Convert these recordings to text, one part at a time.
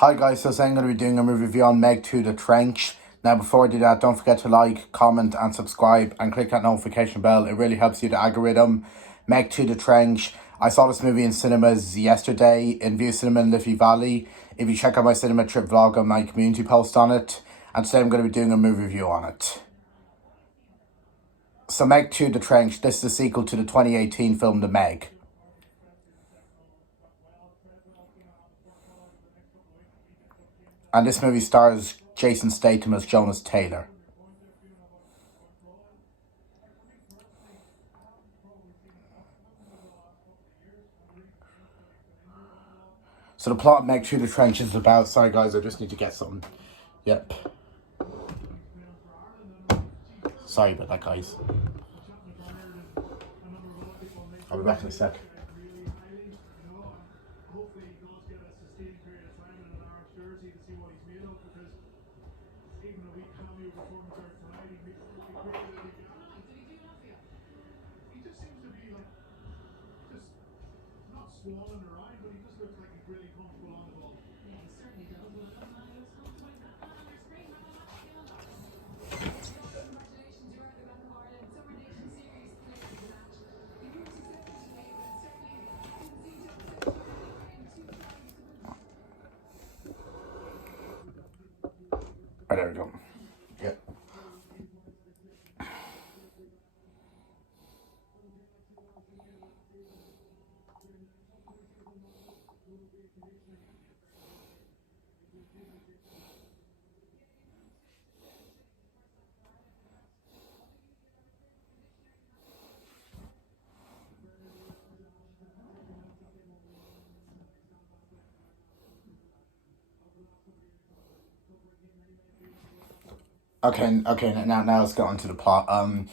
Hi guys, so I'm going to be doing a movie review on Meg 2 The Trench. Now before I do that, don't forget to like, comment and subscribe and click that notification bell. It really helps you the algorithm. Meg 2 The Trench. I saw this movie in cinemas yesterday in View Cinema in Liffey Valley. If you check out my cinema trip vlog on my community post on it. And today I'm going to be doing a movie review on it. So Meg 2 The Trench, this is a sequel to the 2018 film The Meg. And this movie stars Jason Statham as Jonas Taylor. So the plot of Meg 2 The Trench is about... Sorry guys, I just need to get something. Yep. Sorry about that, guys. I'll be back in a sec. Swollen around, but he just looks like he's really comfortable on the ball. Yeah, he certainly does. Congratulations, you are the Bank of Ireland Summer Nation Series Player of the Match. You moved to second today, but certainly didn't seem to upset you in two tries. There we go. Yep. Okay, now let's get on to the plot. So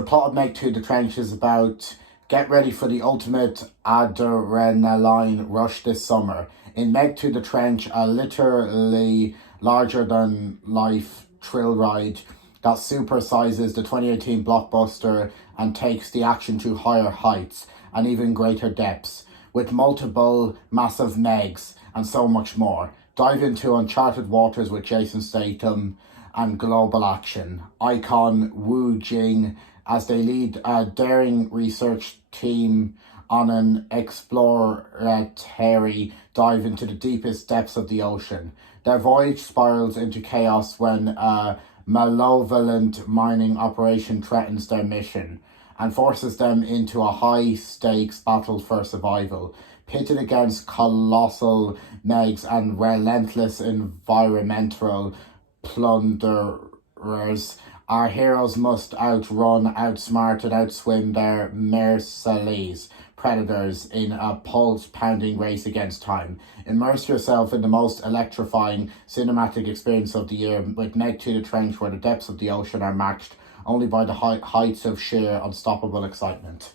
the plot of Meg 2 The Trench is about get ready for the ultimate adrenaline rush this summer. In Meg 2 The Trench, a literally larger-than-life thrill ride that supersizes the 2018 blockbuster and takes the action to higher heights and even greater depths, with multiple massive Megs and so much more. Dive into uncharted waters with Jason Statham and global action icon Wu Jing as they lead a daring research team on an exploratory dive into the deepest depths of the ocean. Their voyage spirals into chaos when a malevolent mining operation threatens their mission and forces them into a high-stakes battle for survival, pitted against colossal Megs and relentless environmental plunderers. Our heroes must outrun, outsmart and outswim their merciless predators in a pulse-pounding race against time. Immerse yourself in the most electrifying cinematic experience of the year with Meg 2 The Trench, where the depths of the ocean are matched only by the heights of sheer unstoppable excitement.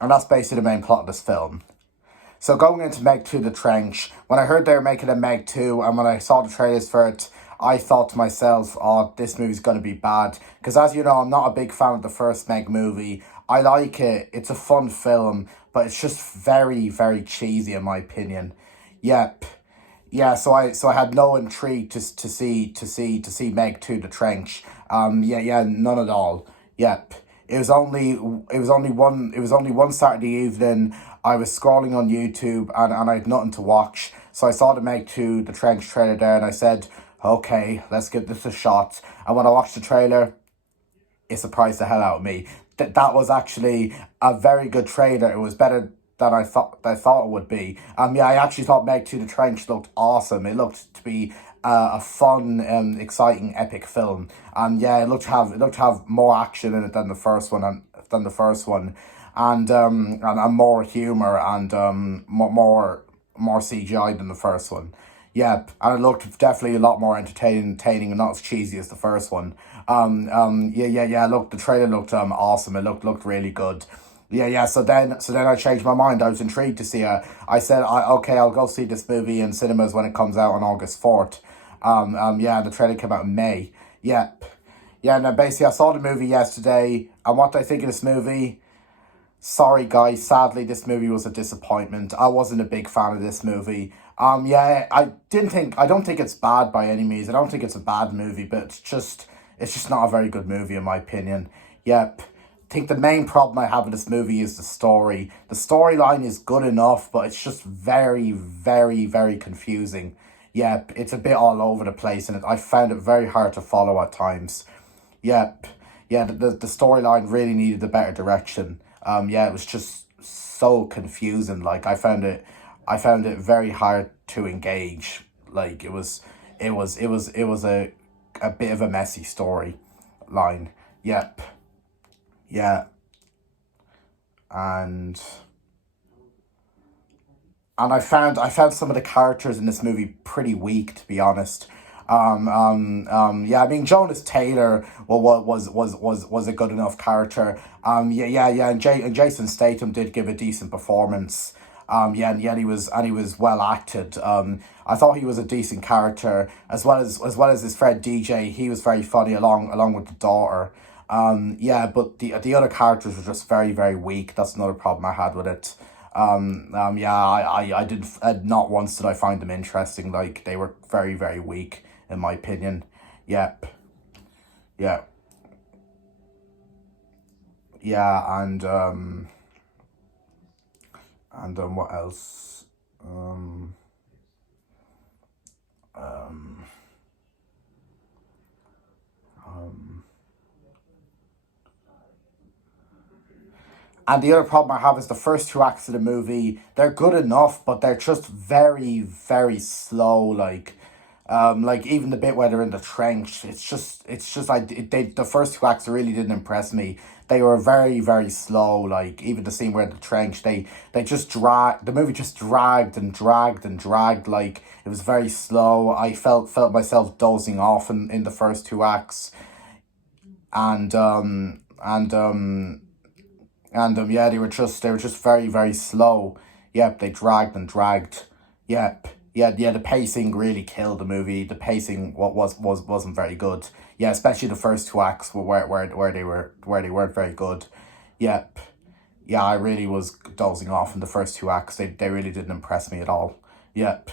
And that's basically the main plot of this film. So going into Meg 2 The Trench, when I heard they were making a Meg 2 and when I saw the trailers for it, I thought to myself, oh, this movie's going to be bad. Because as you know, I'm not a big fan of the first Meg movie. I like it. It's a fun film, but it's just very, very cheesy in my opinion. Yep. Yeah, so I had no intrigue to see Meg 2 The Trench. None at all. Yep. It was only one Saturday evening. I was scrolling on YouTube and I had nothing to watch. So I saw the Meg 2 The Trench trailer there and I said, okay, let's give this a shot. And when I watched the trailer, it surprised the hell out of me. That was actually a very good trailer. It was better than I thought it would be. I actually thought Meg 2 The Trench looked awesome. It looked to be a fun, exciting, epic film. It looked to have more action in it than the first one, and more humor and more CGI than the first one. Yep, and it looked definitely a lot more entertaining and not as cheesy as the first one. Look, the trailer looked awesome. It looked really good. So then I changed my mind. I was intrigued to see it. I said, I'll go see this movie in cinemas when it comes out on August 4th. The trailer came out in May. Yep. Yeah, now basically I saw the movie yesterday, and what do I think of this movie? Sorry, guys. Sadly, this movie was a disappointment. I wasn't a big fan of this movie. Yeah, I don't think it's bad by any means. I don't think it's a bad movie, but it's just not a very good movie in my opinion. Yep. I think the main problem I have with this movie is the story. The storyline is good enough, but it's just very, very, very confusing. Yep, it's a bit all over the place, and I found it very hard to follow at times. Yep. Yeah, the storyline really needed a better direction. Yeah, it was just so confusing. Like I found it very hard to engage. Like it was a bit of a messy story line. Yep. Yeah. And I found some of the characters in this movie pretty weak, to be honest. Yeah, I mean Jonas Taylor was a good enough character. Yeah, and Jason Statham did give a decent performance. Yeah, and he was well acted. I thought he was a decent character as well as his friend DJ. He was very funny along with the daughter. Yeah, but the other characters were just very, very weak. That's another problem I had with it. Yeah, not once did I find them interesting. Like they were very, very weak in my opinion. Yep. Yeah. Yeah, and what else? Um, um, um. And the other problem I have is the first two acts of the movie. They're good enough, but they're just very, very slow. Like even the bit where they're in the trench, it's just like the first two acts really didn't impress me. They were very, very slow. Like even the scene where in the trench, they just drag the movie just dragged and dragged and dragged. Like it was very slow. I felt myself dozing off in the first two acts, and yeah, they were just very, very slow. Yep, they dragged and dragged. Yep. Yeah, the pacing really killed the movie. The pacing wasn't very good. Yeah, especially the first two acts where they weren't very good. Yep. Yeah, I really was dozing off in the first two acts. They really didn't impress me at all. Yep.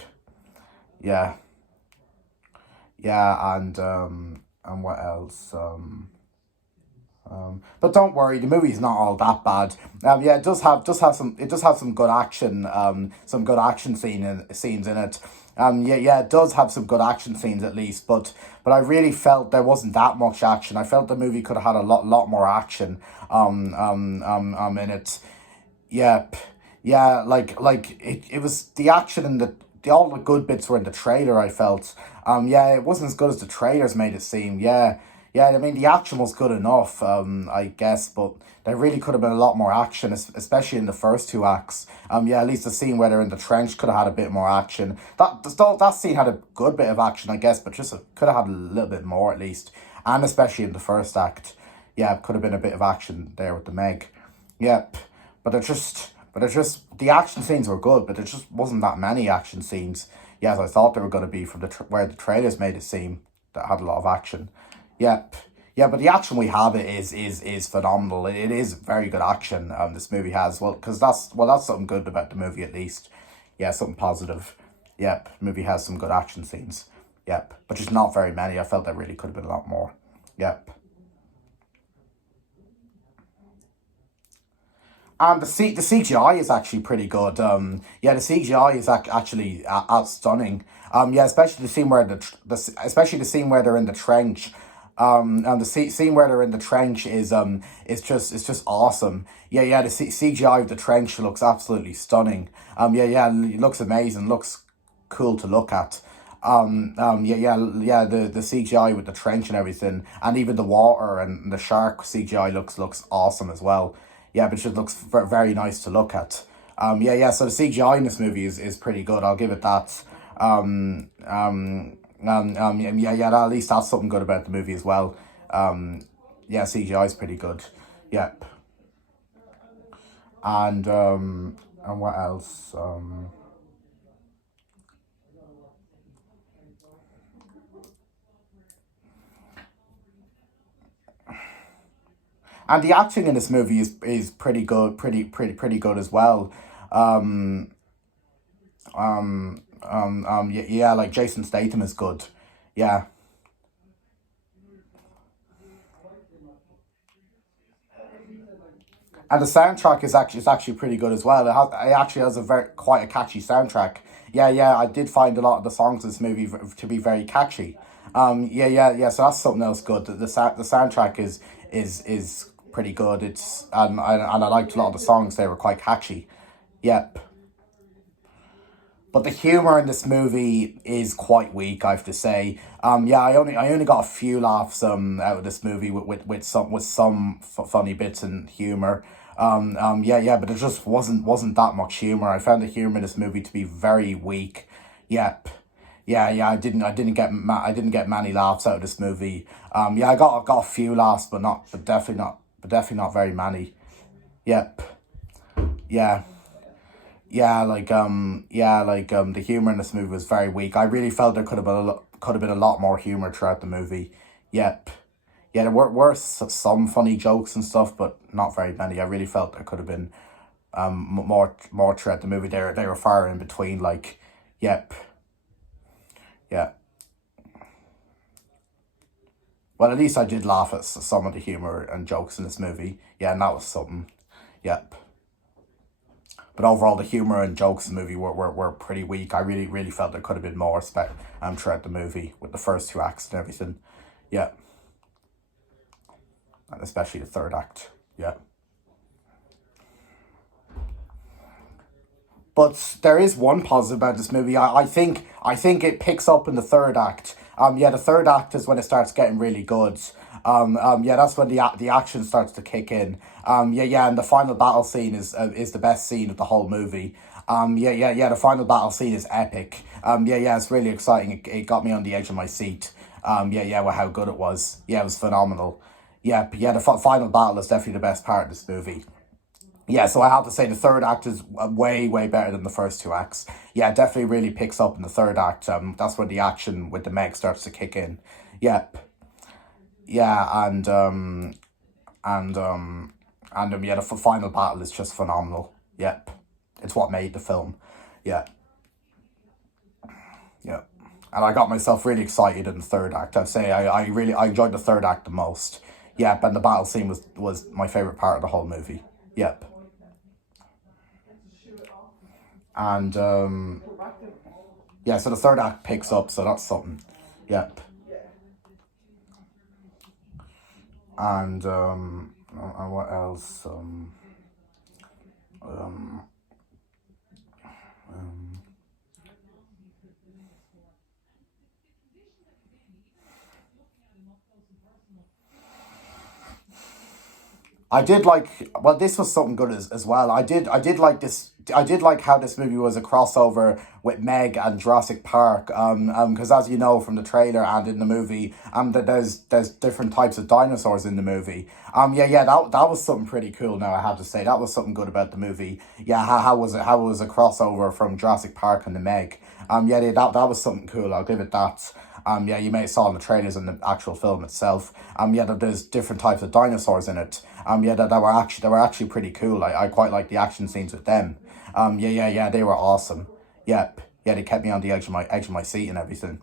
Yeah. Yeah, and what else? But don't worry, the movie's not all that bad. Yeah, it does have some good action, some good action scenes in it. Yeah, it does have some good action scenes at least, but I really felt there wasn't that much action. I felt the movie could have had a lot more action, in it. Yep. Yeah, it was the action and the all the good bits were in the trailer, I felt. Yeah, it wasn't as good as the trailers made it seem. Yeah. Yeah, I mean the action was good enough, I guess, but there really could have been a lot more action, especially in the first two acts. Yeah, at least the scene where they're in the trench could have had a bit more action. That scene had a good bit of action, I guess, but just could have had a little bit more at least, and especially in the first act. Yeah, could have been a bit of action there with the Meg. Yep. The action scenes were good, but there just wasn't that many action scenes. Yeah, as I thought they were going to be from where the trailers made it seem that had a lot of action. Yep. Yeah, but the action we have is phenomenal. It is very good action. This movie has because that's something good about the movie at least. Yeah, something positive. Yep, movie has some good action scenes. Yep, but just not very many. I felt there really could have been a lot more. Yep. And the CGI is actually pretty good. Yeah, the CGI is actually stunning. Yeah, especially the scene where especially the scene where they're in the trench. And the scene where they're in the trench is just awesome. Yeah, the CGI of the trench looks absolutely stunning. Yeah, it looks amazing. Looks cool to look at. Yeah. The CGI with the trench and everything, and even the water and the shark CGI looks awesome as well. Yeah, but it just looks very nice to look at. Yeah. So the CGI in this movie is pretty good. I'll give it that. Yeah. At least that's something good about the movie as well. Yeah, CGI is pretty good. Yep. And what else? And the acting in this movie is pretty good, pretty good as well. Um, yeah, yeah, like Jason Statham is good. Yeah, and the soundtrack is actually pretty good as well. It actually has a very quite a catchy soundtrack. Yeah, yeah, I did find a lot of the songs in this movie to be very catchy. Yeah, yeah, yeah. So that's something else good. The soundtrack is pretty good. It's and I liked a lot of the songs. They were quite catchy. Yep. But the humor in this movie is quite weak, I have to say. Yeah, I only got a few laughs out of this movie with some funny bits and humor. Yeah, yeah, but it just wasn't that much humor. I found the humor in this movie to be very weak. Yep. Yeah, yeah, I didn't get many laughs out of this movie. Yeah, I got a few laughs, but definitely not very many. Yep. Yeah. The humor in this movie was very weak. I really felt there could have been a lot more humor throughout the movie. Yep. Yeah, there were some funny jokes and stuff, but not very many. I really felt there could have been more throughout the movie. They were far in between. Like, yep, yeah. Well, at least I did laugh at some of the humor and jokes in this movie. Yeah, and that was something. Yep. But overall, the humor and jokes in the movie were pretty weak. I really felt there could have been more throughout the movie with the first two acts and everything. Yeah, and especially the third act. Yeah. But there is one positive about this movie. I think it picks up in the third act. Yeah, the third act is when it starts getting really good. Yeah, that's when the action starts to kick in. Yeah, yeah, and the final battle scene is the best scene of the whole movie. Yeah, yeah, yeah. The final battle scene is epic. Yeah, yeah. It's really exciting. It got me on the edge of my seat. Yeah, yeah. Well, how good it was. Yeah, it was phenomenal. Yeah, yeah. The final battle is definitely the best part of this movie. Yeah, so I have to say the third act is way better than the first two acts. Yeah, it definitely really picks up in the third act. That's when the action with the Meg starts to kick in. Yep. Yeah, and yeah, the final battle is just phenomenal. Yep, it's what made the film. Yeah, yeah, and I got myself really excited in the third act. I'd say I enjoyed the third act the most. Yep, and the battle scene was my favorite part of the whole movie. Yep, and yeah, so the third act picks up, so that's something. Yep, and what else? Um, um, I did like well this was something good as well. I did like this I did like how this movie was a crossover with Meg and Jurassic Park. Because as you know from the trailer and in the movie, that there's different types of dinosaurs in the movie. Yeah, yeah, that was something pretty cool. Now I have to say that was something good about the movie. Yeah, how it was a crossover from Jurassic Park and the Meg. Yeah, that was something cool. I'll give it that. Yeah, you may have saw in the trailers and the actual film itself. Yeah, that there's different types of dinosaurs in it. Yeah, that were actually pretty cool. I quite like the action scenes with them. Yeah, yeah, yeah, they were awesome. Yep. Yeah, they kept me on the edge of my seat and everything.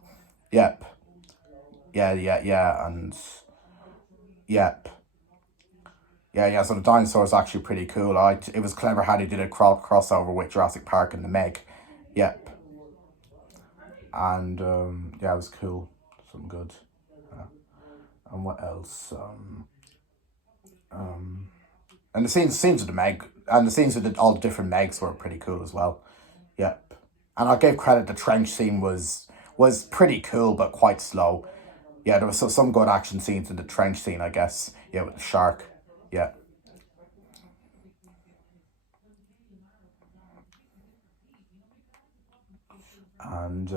Yep. Yeah, yeah, yeah, and yep. Yeah, yeah. So the dinosaurs actually pretty cool. It was clever how they did a crossover with Jurassic Park and the Meg. Yep. And yeah, it was cool. Something good. And what else? Um, and the scenes of the Meg and the scenes with all the different Megs were pretty cool as well. Yep. And I'll give credit. The trench scene was pretty cool, but quite slow. Yeah, there was some good action scenes in the trench scene, I guess. Yeah, with the shark. Yeah. And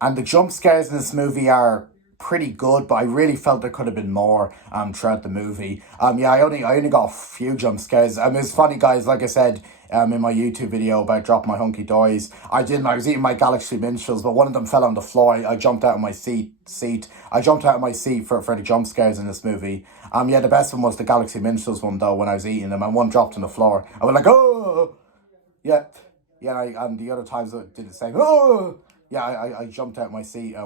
and the jump scares in this movie are pretty good, but I really felt there could have been more throughout the movie. Yeah, I only got a few jump scares. It's funny, guys. Like I said, in my YouTube video about Drop My Hunky Doys, I was eating my Galaxy Minstrels, but one of them fell on the floor. I jumped out of my seat. I jumped out of my seat for the jump scares in this movie. Yeah, the best one was the Galaxy Minstrels one though. When I was eating them, and one dropped on the floor, I was like, oh, yeah, yeah. And the other times I did the same. Oh, yeah. I jumped out of my seat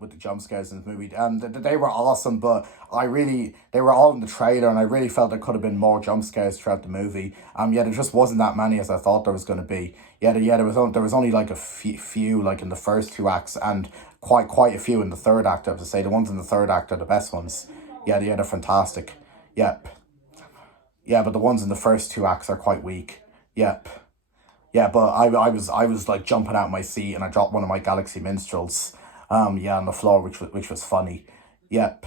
with the jump scares in this movie. They were awesome, but they were all in the trailer, and I really felt there could have been more jump scares throughout the movie. Yeah, there just wasn't that many as I thought there was going to be. There was only like a few like in the first two acts, and quite a few in the third act. I have to say the ones in the third act are the best ones. Yeah, they're fantastic. Yep. Yeah, but the ones in the first two acts are quite weak. Yep. Yeah, but I was like jumping out of my seat, and I dropped one of my Galaxy Minstrels. Yeah, on the floor, which was funny. Yep.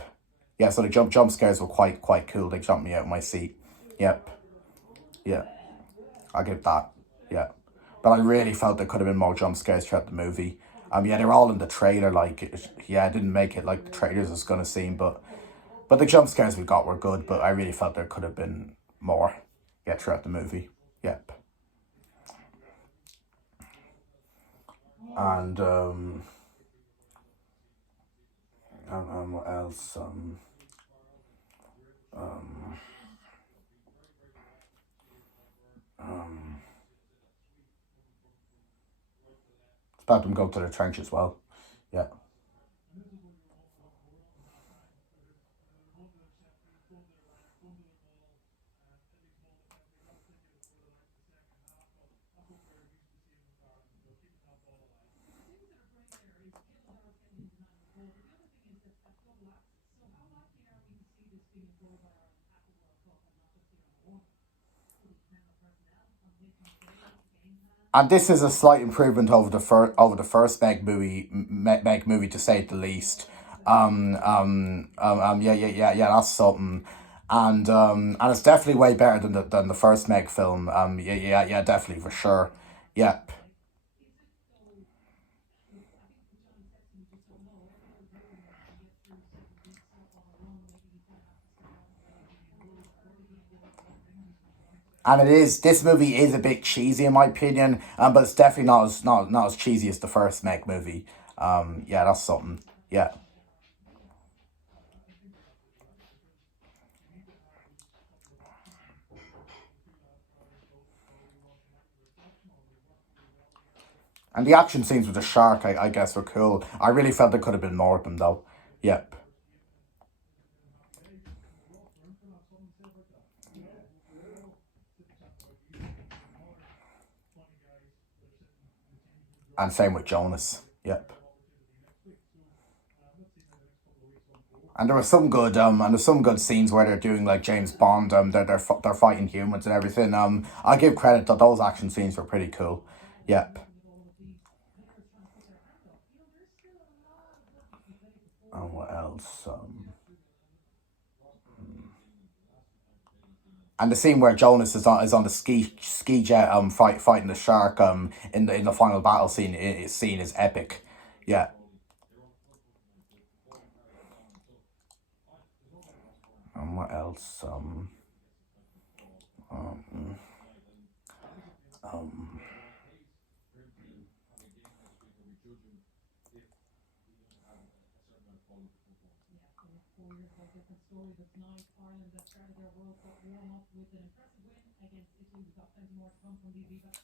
Yeah, so the jump scares were quite cool. They jumped me out of my seat. Yep. Yeah. I'll give that. Yeah. But I really felt there could have been more jump scares throughout the movie. Yeah, they were all in the trailer. Yeah, I didn't make it like the trailers was gonna seem, but the jump scares we got were good. But I really felt there could have been more. Yeah, throughout the movie. Yep. And what else? It's about them going to the trench as well. Yeah. And this is a slight improvement over the first Meg movie, to say the least. Yeah. That's something, and it's definitely way better than the first Meg film. Yeah, definitely for sure. Yep. And this movie is a bit cheesy in my opinion, but it's definitely not as cheesy as the first Meg movie. Yeah, that's something. Yeah. And the action scenes with the shark, I guess, were cool. I really felt there could have been more of them, though. Yep. And same with Jonas. Yep. And there's some good scenes where they're doing like James Bond. They're fighting humans and everything. I give credit that those action scenes were pretty cool. Yep. And what else? And the scene where Jonas is on the ski jet fighting the shark in the final battle scene is epic. Yeah. And what else?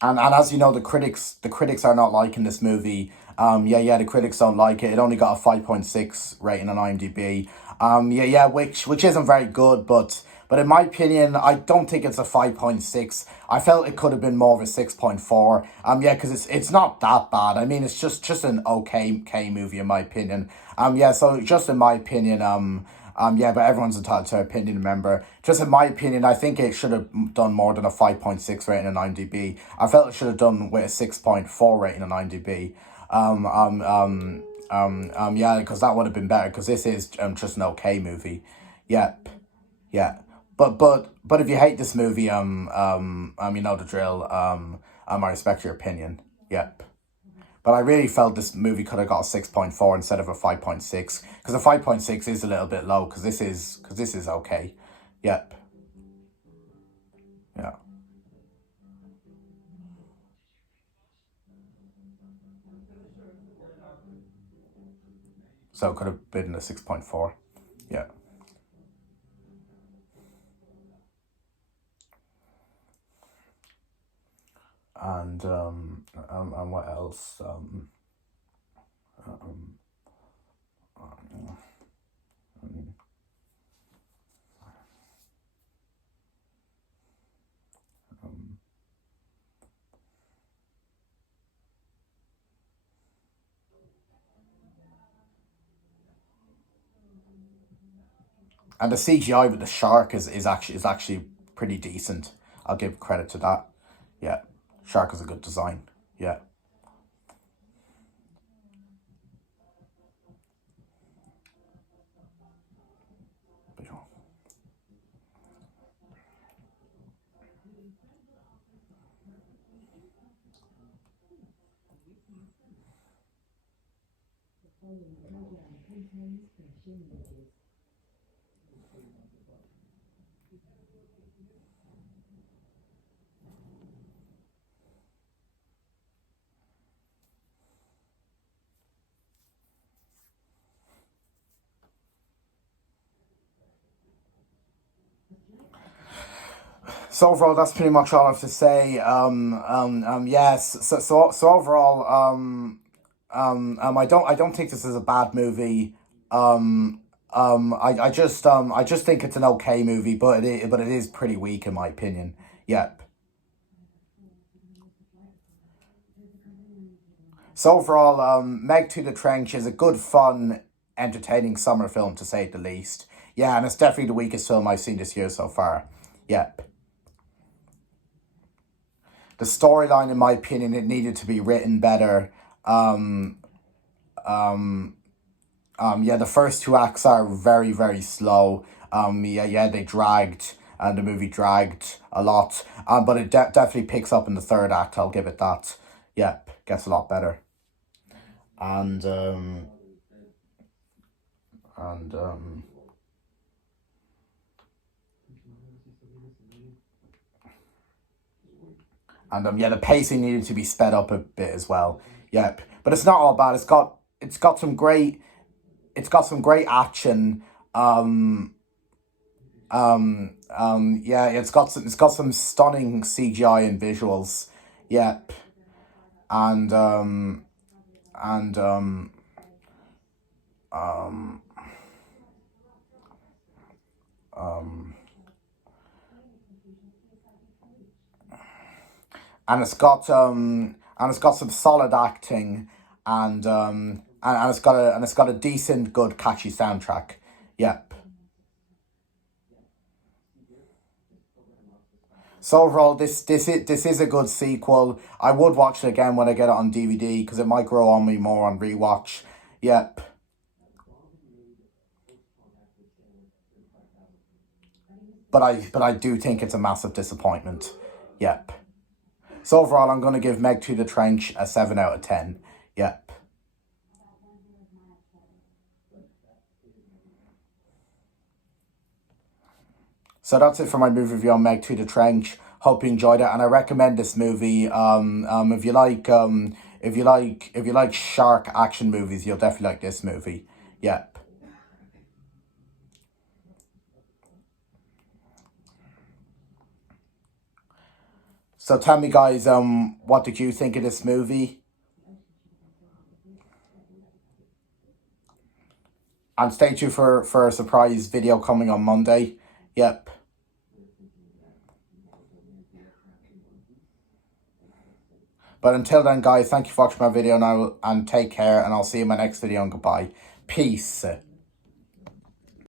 And as you know, the critics are not liking this movie. Yeah, the critics don't like it. It only got a 5.6 rating on IMDb. Yeah, which isn't very good, but in my opinion, I don't think it's a 5.6. I felt it could have been more of a 6.4. Yeah, because it's not that bad. I mean, it's just an okay movie in my opinion. Yeah, so just in my opinion, yeah, but everyone's entitled to their opinion, remember. Just in my opinion, I think it should have done more than a 5.6 rating on IMDb. I felt it should have done with a 6.4 rating on IMDb. Yeah, because that would have been better, because this is just an okay movie. Yep. Yeah. But if you hate this movie, you know the drill. I respect your opinion. Yep. But I really felt this movie could have got a 6.4 instead of a 5.6, because a 5.6 is a little bit low, because this is okay. Yep. Yeah. So it could have been a 6.4. Yeah. And what else? And the CGI with the shark is actually pretty decent. I'll give credit to that. Yeah, shark is a good design. Yeah. So overall, that's pretty much all I have to say. Yes. So overall, I don't think this is a bad movie. I just think it's an okay movie, but it is pretty weak in my opinion. Yep. So overall, Meg to the Trench is a good, fun, entertaining summer film to say the least. Yeah, and it's definitely the weakest film I've seen this year so far. Yep. The storyline, in my opinion, it needed to be written better. Yeah, the first two acts are very, very slow. Yeah, they dragged, and the movie dragged a lot. But it definitely picks up in the third act. I'll give it that. Yep, gets a lot better. And and yeah, the pacing needed to be sped up a bit as well. Yep, but it's not all bad. It's got some great action. Yeah, it's got some stunning CGI and visuals. Yep, and and and it's got some solid acting, and it's got a decent, good, catchy soundtrack. Yep. So overall, this is a good sequel. I would watch it again when I get it on DVD because it might grow on me more on rewatch. Yep. But I do think it's a massive disappointment. Yep. So overall, I'm gonna give Meg to the Trench a 7 out of 10. Yep. So that's it for my movie review on Meg to the Trench. Hope you enjoyed it, and I recommend this movie. If you like shark action movies, you'll definitely like this movie. Yep. So tell me, guys, what did you think of this movie? And stay tuned for a surprise video coming on Monday. Yep. But until then, guys, thank you for watching my video now, and take care, and I'll see you in my next video, and goodbye. Peace.